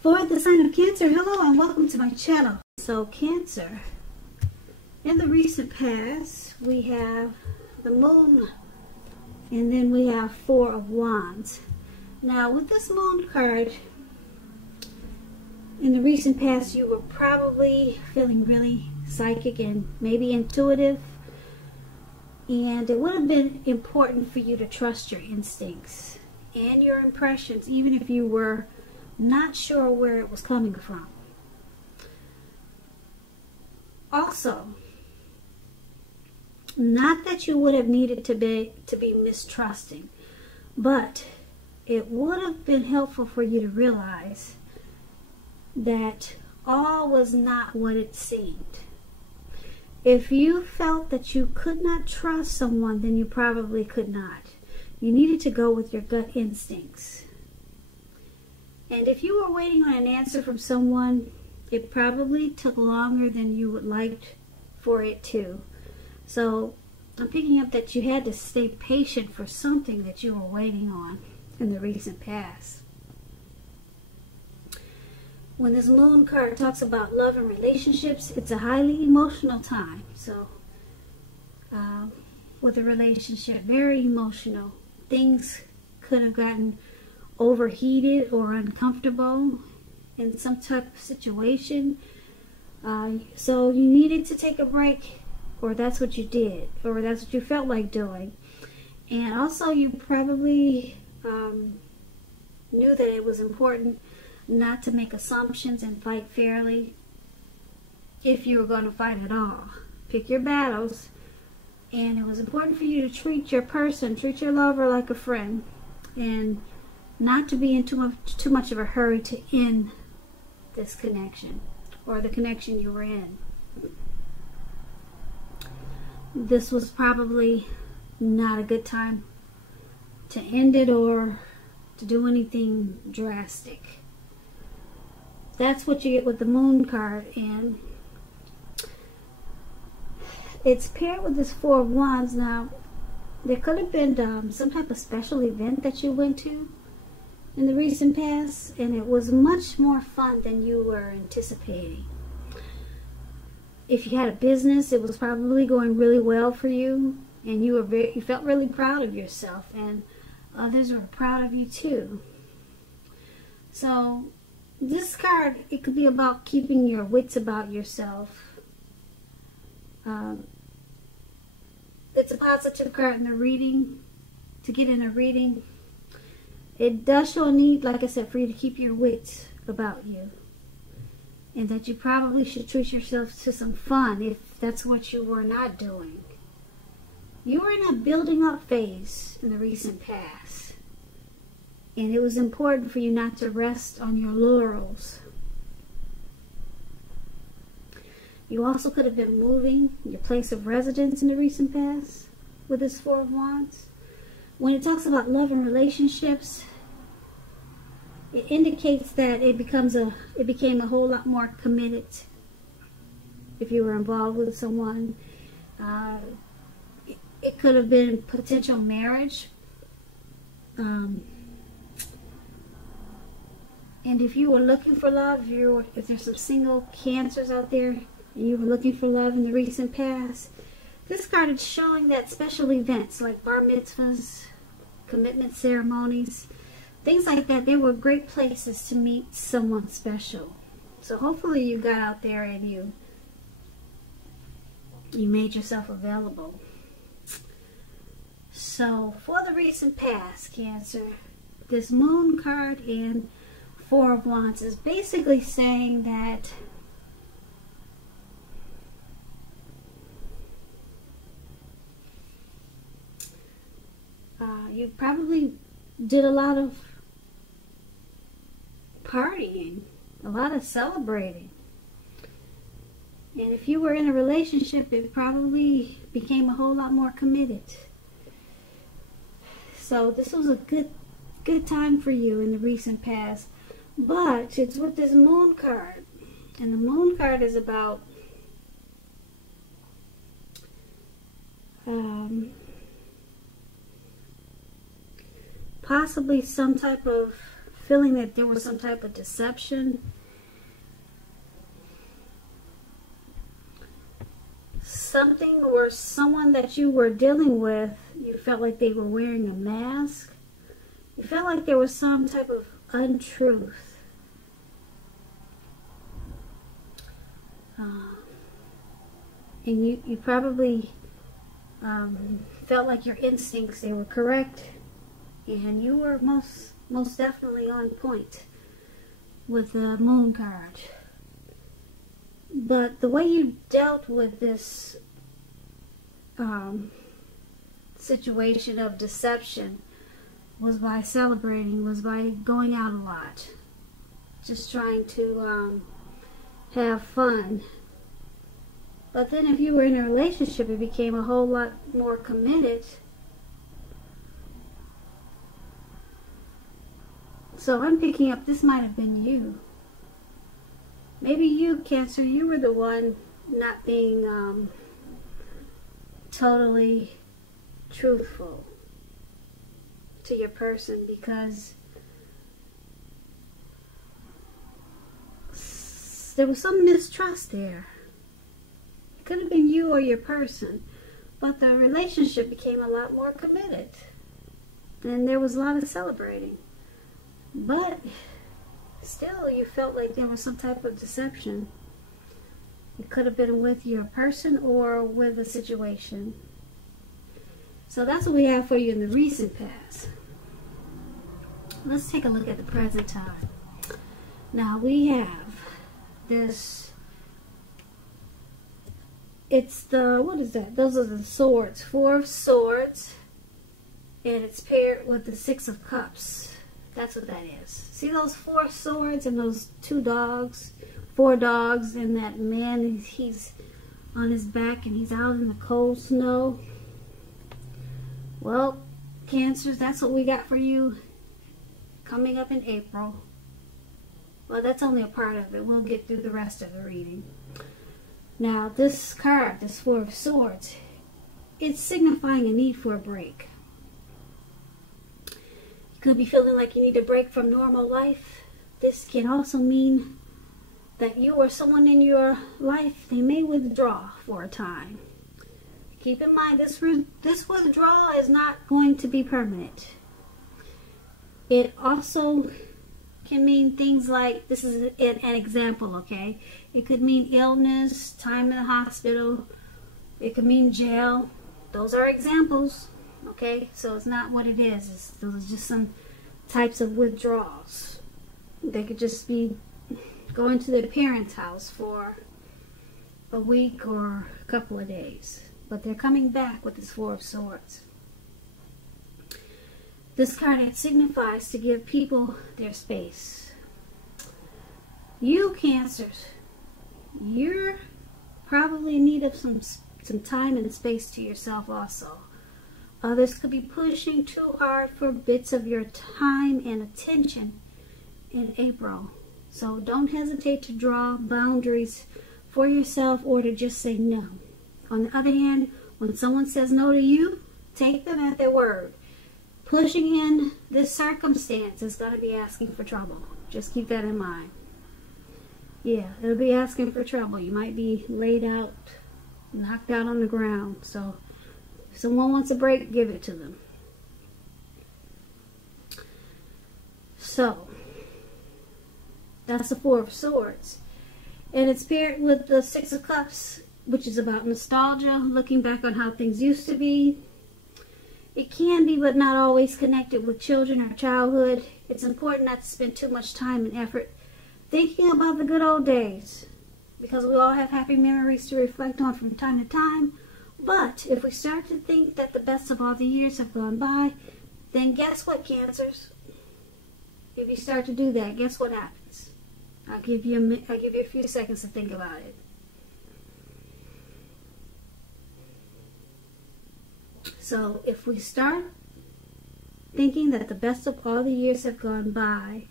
For the sign of Cancer, hello and welcome to my channel. So Cancer, in the recent past, we have the Moon, and then we have Four of Wands. Now with this Moon card, in the recent past, you were probably feeling really psychic and maybe intuitive, and it would have been important for you to trust your instincts and your impressions, even if you were not sure where it was coming from. Also, not that you would have needed to be mistrusting, but it would have been helpful for you to realize that all was not what it seemed. If you felt that you could not trust someone, then you probably could not. You needed to go with your gut instincts. And if you were waiting on an answer from someone, it probably took longer than you would like for it to. So I'm picking up that you had to stay patient for something that you were waiting on in the recent past. When this Moon card talks about love and relationships, it's a highly emotional time. So with a relationship, very emotional. Things could have gotten overheated or uncomfortable in some type of situation, so you needed to take a break, or that's what you did, or that's what you felt like doing. And also you probably knew that it was important not to make assumptions and fight fairly if you were going to fight at all. Pick your battles, and it was important for you to treat your person, treat your lover like a friend, and not to be in too much of a hurry to end this connection, or the connection you were in. This was probably not a good time to end it or to do anything drastic. That's what you get with the Moon card, and it's paired with this Four of Wands. Now, there could have been some type of special event that you went to in the recent past, and it was much more fun than you were anticipating. If you had a business, it was probably going really well for you, and you felt really proud of yourself, and others were proud of you too. So this card, it could be about keeping your wits about yourself. It's a positive card in the reading. To get in a reading, it does show a need, like I said, for you to keep your wits about you. And that you probably should treat yourself to some fun if that's what you were not doing. You were in a building up phase in the recent past. And it was important for you not to rest on your laurels. You also could have been moving your place of residence in the recent past with this Four of Wands. When it talks about love and relationships, it indicates that it became a whole lot more committed if you were involved with someone. It could have been potential marriage. And if you were looking for love, if there's some single Cancers out there, and you were looking for love in the recent past, this card is showing that special events like bar mitzvahs, commitment ceremonies, things like that, they were great places to meet someone special. So hopefully you got out there and you made yourself available. So for the recent past, Cancer, this Moon card and Four of Wands is basically saying that you probably did a lot of partying, a lot of celebrating. And if you were in a relationship, it probably became a whole lot more committed. So this was a good time for you in the recent past. But it's with this Moon card. And the Moon card is about possibly some type of feeling that there was some type of deception. Something or someone that you were dealing with, you felt like they were wearing a mask. You felt like there was some type of untruth. And you probably felt like your instincts, they were correct. And you were most definitely on point with the moon card. But the way you dealt with this situation of deception was by celebrating, was by going out a lot. Just trying to have fun. But then if you were in a relationship, it became a whole lot more committed. So I'm picking up, this might have been you. Maybe you, Cancer, you were the one not being totally truthful to your person, because there was some mistrust there. It could have been you or your person, but the relationship became a lot more committed. And there was a lot of celebrating. But still, you felt like there was some type of deception. It could have been with your person or with a situation. So that's what we have for you in the recent past. Let's take a look at the present time. Now we have this. It's the, what is that? Those are the swords. 4 of Swords. And it's paired with the 6 of Cups. That's what that is. See those 4 swords and those 2 dogs? 4 dogs and that man, he's on his back and he's out in the cold snow. Well, Cancers, that's what we got for you coming up in April. Well, that's only a part of it. We'll get through the rest of the reading. Now, this card, this 4 of Swords, it's signifying a need for a break. You could be feeling like you need a break from normal life. This can also mean that you or someone in your life, they may withdraw for a time. Keep in mind, this withdrawal is not going to be permanent. It also can mean things like, this is an example, okay? It could mean illness, time in the hospital. It could mean jail. Those are examples, okay? So it's not what it is. Those are just some types of withdrawals. They could just be going to their parents' house for a week or a couple of days. But they're coming back with this 4 of Swords. This card, it signifies to give people their space. You, Cancers, you're probably in need of some time and space to yourself also. Others could be pushing too hard for bits of your time and attention in April. So don't hesitate to draw boundaries for yourself or to just say no. On the other hand, when someone says no to you, take them at their word. Pushing in this circumstance is going to be asking for trouble. Just keep that in mind. Yeah, it'll be asking for trouble. You might be laid out, knocked out on the ground. So if someone wants a break, give it to them. So that's the 4 of Swords. And it's paired with the 6 of Cups, which is about nostalgia, looking back on how things used to be. It can be, but not always, connected with children or childhood. It's important not to spend too much time and effort thinking about the good old days, because we all have happy memories to reflect on from time to time. But if we start to think that the best of all the years have gone by, then guess what, Cancers? If you start to do that, guess what happens? I'll give you a few seconds to think about it. So if we start thinking that the best of all the years have gone by,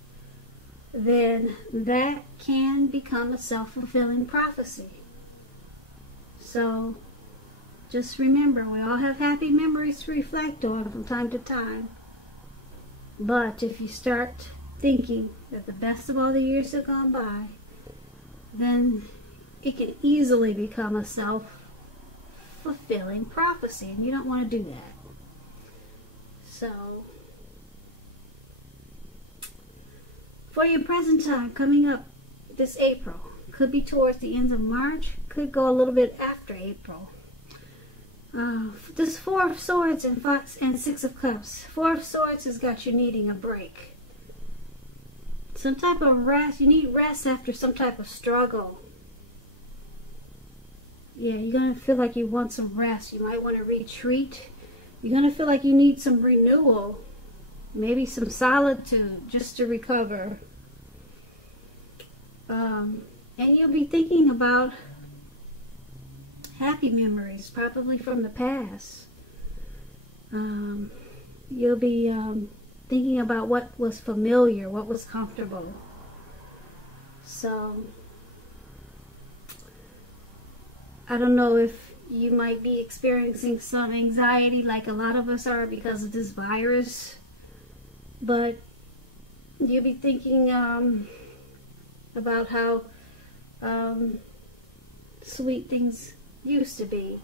then that can become a self-fulfilling prophecy. So just remember, we all have happy memories to reflect on from time to time. But if you start thinking that the best of all the years have gone by, then it can easily become a self-fulfilling prophecy, and you don't want to do that. So, for your present time coming up this April, could be towards the end of March, could go a little bit after April. This Four of Swords and Six of Cups. Four of Swords has got you needing a break. Some type of rest. You need rest after some type of struggle. Yeah, you're going to feel like you want some rest. You might want to retreat. You're going to feel like you need some renewal. Maybe some solitude just to recover. And you'll be thinking about happy memories, probably from the past. You'll be thinking about what was familiar, what was comfortable. So, I don't know if you might be experiencing some anxiety like a lot of us are because of this virus, but you'll be thinking about how sweet things used to be,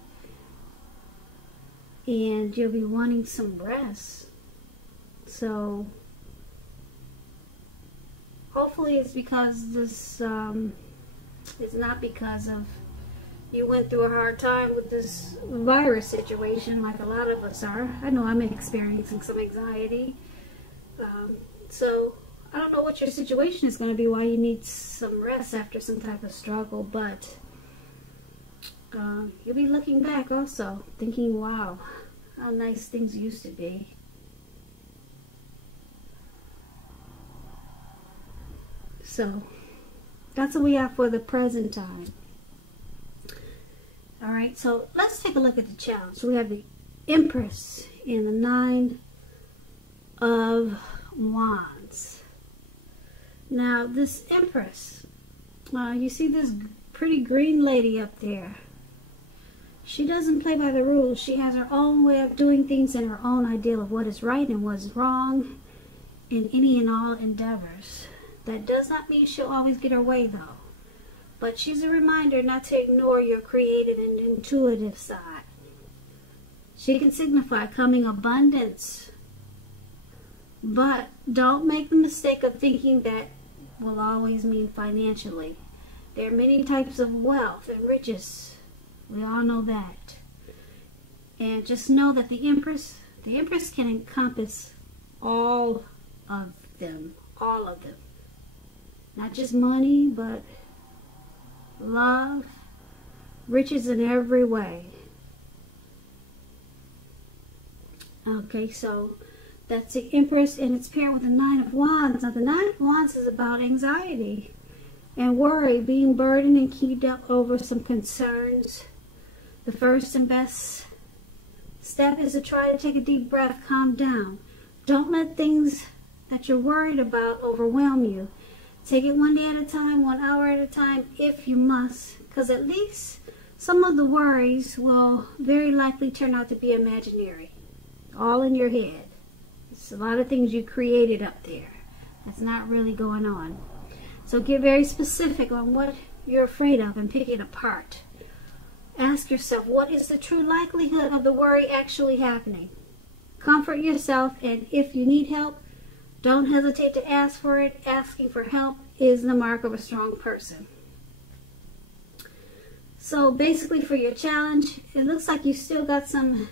and you'll be wanting some rest. So hopefully it's because this it's not because of you went through a hard time with this virus situation like a lot of us are. I know I'm experiencing some anxiety. So I don't know what your situation is going to be, why you need some rest after some type of struggle, but you'll be looking back also, thinking, wow, how nice things used to be. So, that's what we have for the present time. Alright, so let's take a look at the challenge. So we have the Empress and the Nine of Wands. Now, this Empress, you see this pretty green lady up there. She doesn't play by the rules. She has her own way of doing things and her own ideal of what is right and what is wrong in any and all endeavors. That does not mean she'll always get her way, though. But she's a reminder not to ignore your creative and intuitive side. She can signify coming abundance. But don't make the mistake of thinking that will always mean financially. There are many types of wealth and riches. We all know that. And just know that the Empress can encompass all of them. All of them. Not just money, but love, riches in every way. Okay, so that's the Empress, and it's paired with the Nine of Wands. Now, the Nine of Wands is about anxiety and worry, being burdened and keyed up over some concerns. The first and best step is to try to take a deep breath, calm down. Don't let things that you're worried about overwhelm you. Take it one day at a time, 1 hour at a time, if you must, because at least some of the worries will very likely turn out to be imaginary. All in your head. It's a lot of things you created up there. That's not really going on. So get very specific on what you're afraid of and pick it apart. Ask yourself, what is the true likelihood of the worry actually happening? Comfort yourself, and if you need help, don't hesitate to ask for it. Asking for help is the mark of a strong person. So basically for your challenge, it looks like you still got some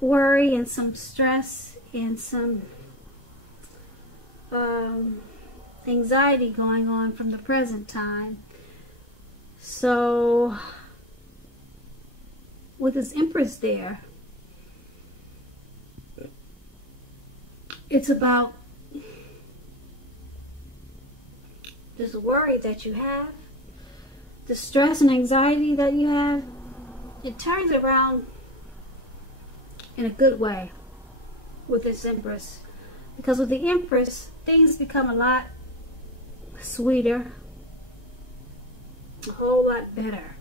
worry and some stress and some anxiety going on from the present time. So with this Empress there, it's about this worry that you have, the stress and anxiety that you have. It turns around in a good way with this Empress. Because with the Empress, things become a lot sweeter, a whole lot better.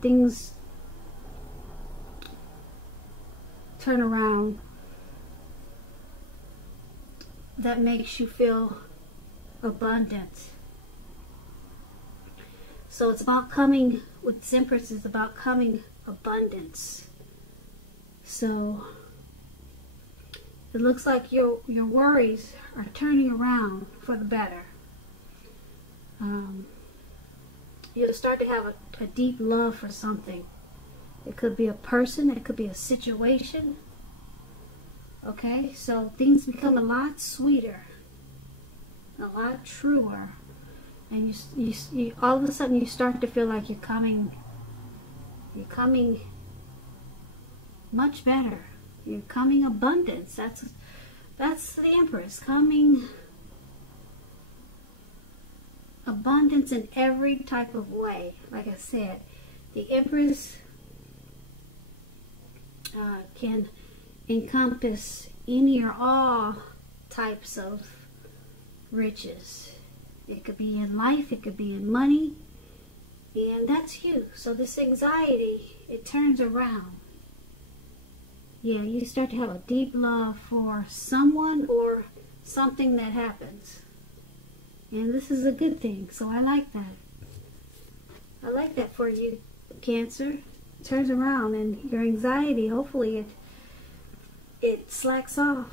Things turn around that makes you feel abundant. So it's about coming, with this Empress, it's about coming abundance. So it looks like your worries are turning around for the better. You'll start to have a deep love for something. It could be a person, it could be a situation. Okay, so things become a lot sweeter, a lot truer, and you all of a sudden you start to feel like you're coming much better. You're coming abundance. That's the Empress, coming abundance in every type of way. Like I said, the Empress can encompass any or all types of riches. It could be in life, it could be in money, and that's you. So this anxiety, it turns around. Yeah, you start to have a deep love for someone or something that happens. And this is a good thing, so I like that. I like that for you, Cancer. It turns around, and your anxiety, hopefully it slacks off.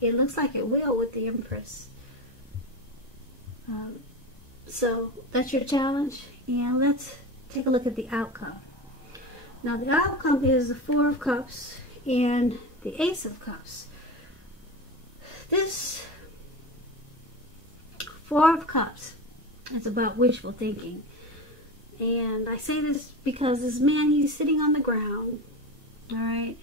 It looks like it will with the Empress. So that's your challenge, and let's take a look at the outcome. Now the outcome is the Four of Cups and the Ace of Cups. This Four of Cups is about wishful thinking. And I say this because this man, he's sitting on the ground, all right?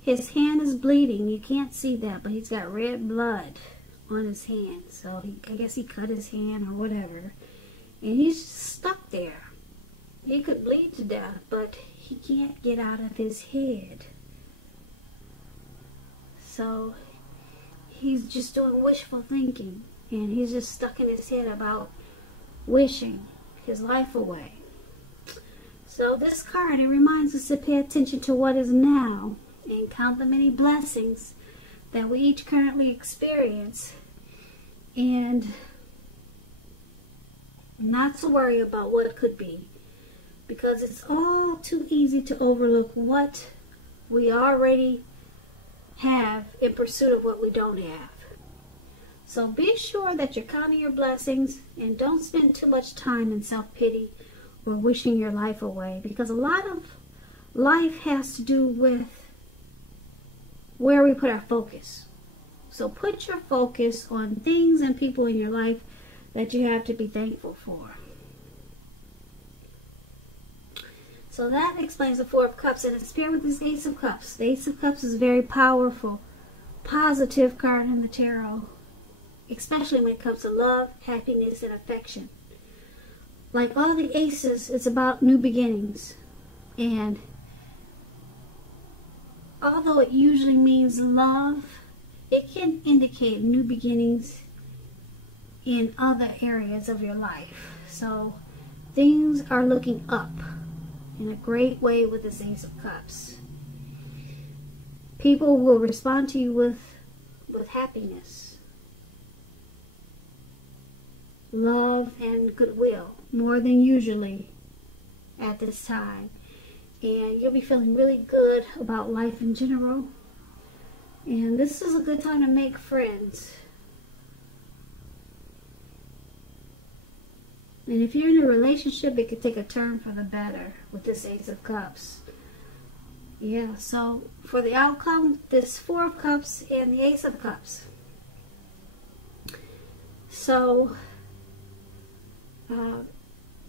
His hand is bleeding. You can't see that, but he's got red blood on his hand. So I guess he cut his hand or whatever. And he's stuck there. He could bleed to death, but he can't get out of his head. So he's just doing wishful thinking. And he's just stuck in his head about wishing his life away. So this card, it reminds us to pay attention to what is now and count the many blessings that we each currently experience, and not to worry about what could be, because it's all too easy to overlook what we already have in pursuit of what we don't have. So be sure that you're counting your blessings and don't spend too much time in self-pity or wishing your life away, because a lot of life has to do with where we put our focus. So put your focus on things and people in your life that you have to be thankful for. So that explains the Four of Cups, and it's paired with this Ace of Cups. The Ace of Cups is a very powerful, positive card in the tarot, especially when it comes to love, happiness, and affection. Like all the aces, it's about new beginnings. And although it usually means love, it can indicate new beginnings in other areas of your life. So things are looking up in a great way with this Ace of Cups. People will respond to you with happiness, love, and goodwill, more than usually at this time. And you'll be feeling really good about life in general. And this is a good time to make friends. And if you're in a relationship, it could take a turn for the better with this Ace of Cups. Yeah, so for the outcome, this Four of Cups and the Ace of Cups. So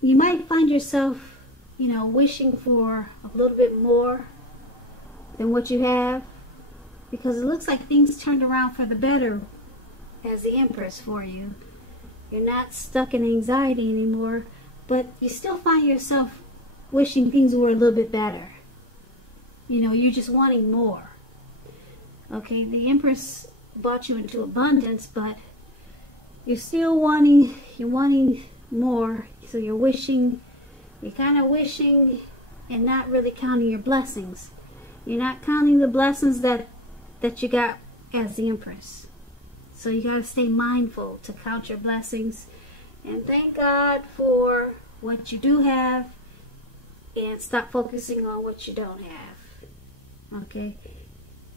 you might find yourself, wishing for a little bit more than what you have, because it looks like things turned around for the better as the Empress for you. You're not stuck in anxiety anymore, but you still find yourself wishing things were a little bit better. You're just wanting more. Okay, the Empress brought you into abundance, but you're still wanting more. So you're kind of wishing and not really counting your blessings. You're not counting the blessings that you got as the Empress. So you got to stay mindful to count your blessings and thank God for what you do have, and stop focusing on what you don't have. Okay?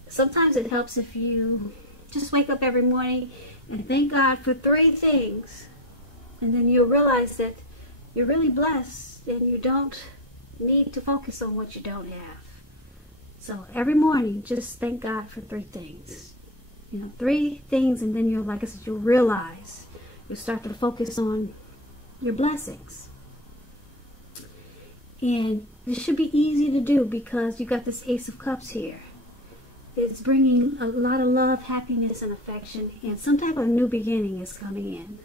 Sometimes it helps if you just wake up every morning and thank God for 3 things. And then you'll realize that you're really blessed and you don't need to focus on what you don't have. So every morning, just thank God for 3 things. 3 things, and then you'll, like I said, you'll realize, you'll start to focus on your blessings. And this should be easy to do because you got this Ace of Cups here. It's bringing a lot of love, happiness, and affection, and some type of new beginning is coming in.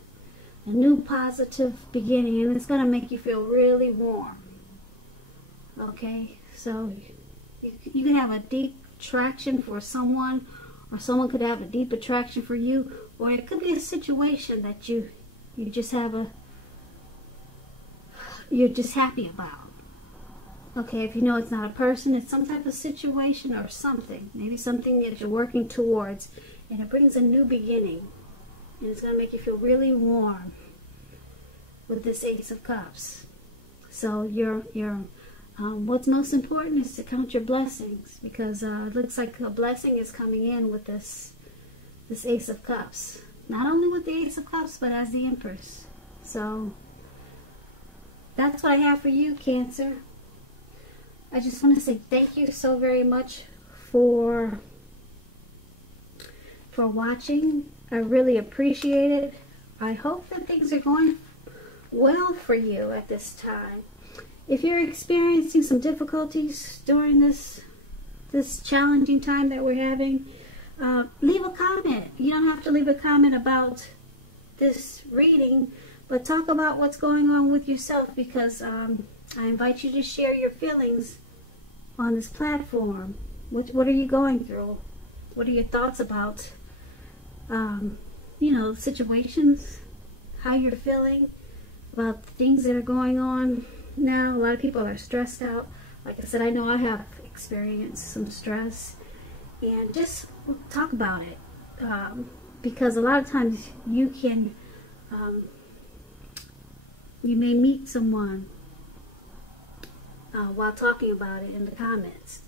A new positive beginning, and it's going to make you feel really warm. Okay, so you can have a deep attraction for someone, or someone could have a deep attraction for you, or it could be a situation that you just have you're just happy about. Okay, if you know it's not a person, it's some type of situation or something. Maybe something that you're working towards, and it brings a new beginning. And it's going to make you feel really warm with this Ace of Cups. So what's most important is to count your blessings, because it looks like a blessing is coming in with this Ace of Cups. Not only with the Ace of Cups, but as the Empress. So that's what I have for you, Cancer. I just want to say thank you so very much for watching. I really appreciate it. I hope that things are going well for you at this time. If you're experiencing some difficulties during this challenging time that we're having, leave a comment. You don't have to leave a comment about this reading, but talk about what's going on with yourself, because I invite you to share your feelings on this platform. What are you going through? What are your thoughts about, situations, how you're feeling, about things that are going on now? A lot of people are stressed out. Like I said, I know I have experienced some stress, and just talk about it, because a lot of times you may meet someone while talking about it in the comments.